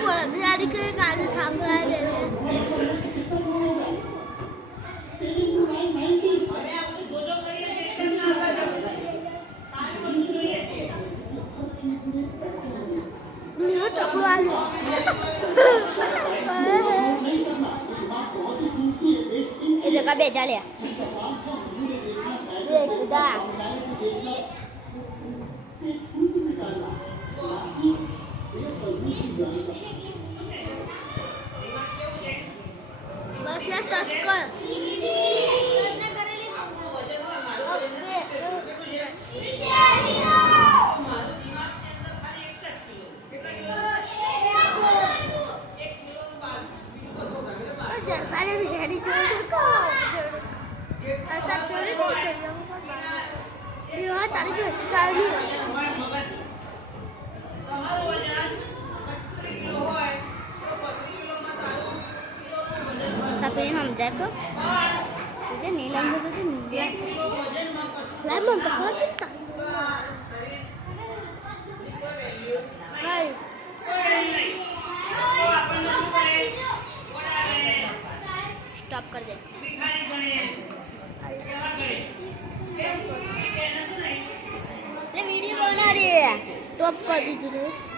बोला बिहारी के काले काम कराए ले ये टकरा ले ये जगह बेचा ले देख जा बस यार टच कर अरे बिहारी ऐसा थोड़ी तारीख sampai menjaga jadi nilai itu nilai lemon kita hai stop कर दे ये वीडियो बना रही है स्टॉप कर दीजिए